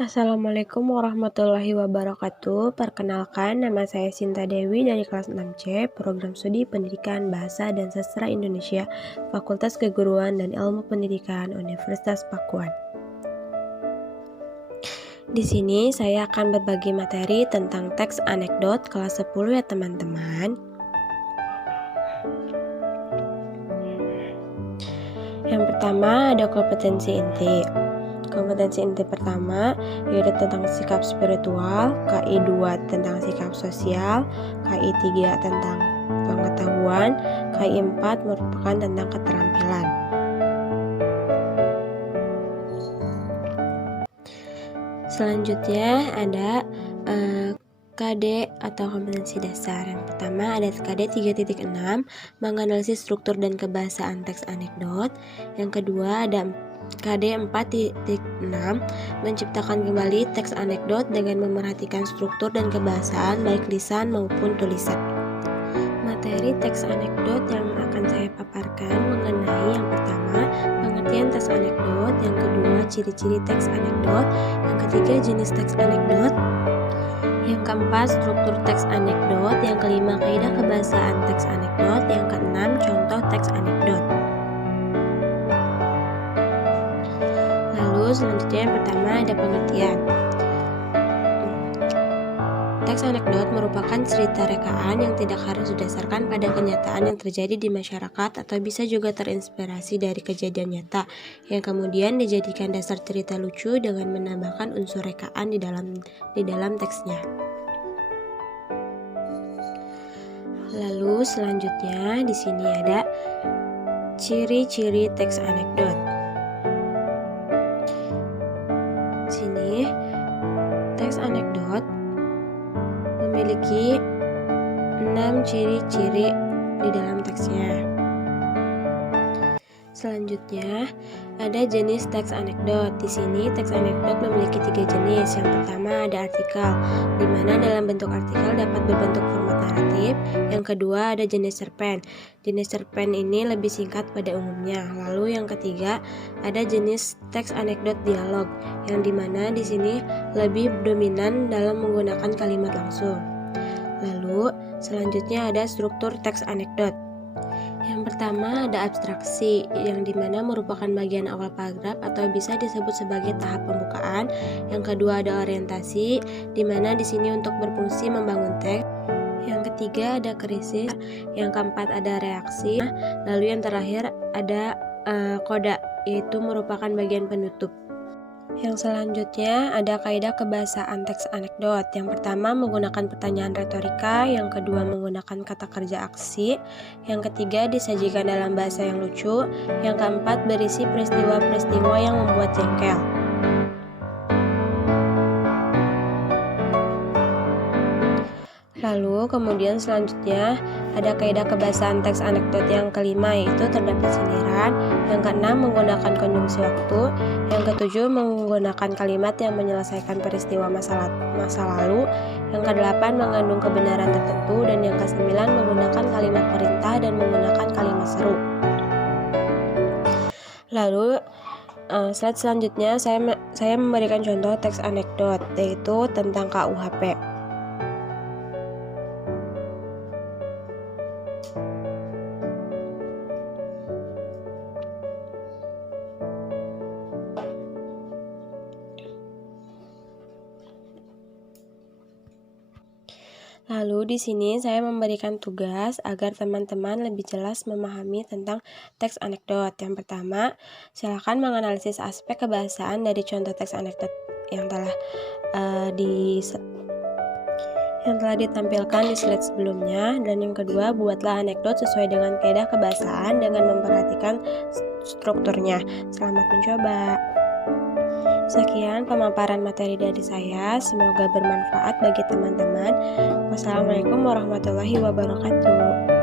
Assalamualaikum warahmatullahi wabarakatuh. Perkenalkan, nama saya Sinta Dewi dari kelas 6C, Program Studi Pendidikan Bahasa dan Sastra Indonesia, Fakultas Keguruan dan Ilmu Pendidikan, Universitas Pakuan. Di sini saya akan berbagi materi tentang teks anekdot kelas 10 ya teman-teman. Yang pertama ada kompetensi inti. Kompetensi inti pertama yaitu tentang sikap spiritual, KI 2 tentang sikap sosial, KI 3 tentang pengetahuan, KI 4 merupakan tentang keterampilan. Selanjutnya ada KD atau kompetensi dasar. Yang pertama ada KD 3.6 menganalisis struktur dan kebahasaan teks anekdot. Yang kedua ada KD 4.6 menciptakan kembali teks anekdot dengan memerhatikan struktur dan kebahasaan baik lisan maupun tulisan. Materi teks anekdot yang akan saya paparkan mengenai yang pertama pengertian teks anekdot, yang kedua ciri-ciri teks anekdot, yang ketiga jenis teks anekdot, yang keempat struktur teks anekdot, yang kelima kaidah kebahasaan teks anekdot, yang keenam contoh teks anekdot. Lalu selanjutnya yang pertama ada pengertian. Teks anekdot merupakan cerita rekaan yang tidak harus didasarkan pada kenyataan yang terjadi di masyarakat atau bisa juga terinspirasi dari kejadian nyata yang kemudian dijadikan dasar cerita lucu dengan menambahkan unsur rekaan di dalam teksnya. Lalu selanjutnya di sini ada ciri-ciri teks anekdot. Di sini teks anekdot memiliki 6 ciri-ciri di dalam teksnya. Selanjutnya ada jenis teks anekdot. Di sini teks anekdot memiliki 3 jenis. Yang pertama ada artikel, di mana dalam bentuk artikel dapat berbentuk format naratif. Yang kedua ada jenis cerpen. Jenis cerpen ini lebih singkat pada umumnya. Lalu yang ketiga ada jenis teks anekdot dialog, yang dimana di sini lebih dominan dalam menggunakan kalimat langsung. Lalu selanjutnya ada struktur teks anekdot. Yang pertama ada abstraksi, yang dimana merupakan bagian awal paragraf atau bisa disebut sebagai tahap pembukaan. Yang kedua ada orientasi, dimana di sini untuk berfungsi membangun teks. Yang ketiga ada krisis, yang keempat ada reaksi. Lalu yang terakhir ada koda, yaitu merupakan bagian penutup. Yang selanjutnya ada kaidah kebahasaan teks anekdot. Yang pertama menggunakan pertanyaan retorika, yang kedua menggunakan kata kerja aksi, yang ketiga disajikan dalam bahasa yang lucu, yang keempat berisi peristiwa-peristiwa yang membuat jengkel. Lalu kemudian selanjutnya ada kaidah kebahasaan teks anekdot yang kelima, yaitu terdapat sindiran. Yang keenam menggunakan konjungsi waktu. Yang ketujuh menggunakan kalimat yang menyelesaikan peristiwa masa lalu. Yang kedelapan mengandung kebenaran tertentu. Dan yang kesembilan menggunakan kalimat perintah dan menggunakan kalimat seru. Lalu slide selanjutnya saya memberikan contoh teks anekdot, yaitu tentang KUHP. Lalu di sini saya memberikan tugas agar teman-teman lebih jelas memahami tentang teks anekdot. Yang pertama, silakan menganalisis aspek kebahasaan dari contoh teks anekdot yang telah ditampilkan di slide sebelumnya. Dan yang kedua, buatlah anekdot sesuai dengan kaidah kebahasaan dengan memperhatikan strukturnya. Selamat mencoba. Sekian pemaparan materi dari saya, semoga bermanfaat bagi teman-teman. Wassalamualaikum warahmatullahi wabarakatuh.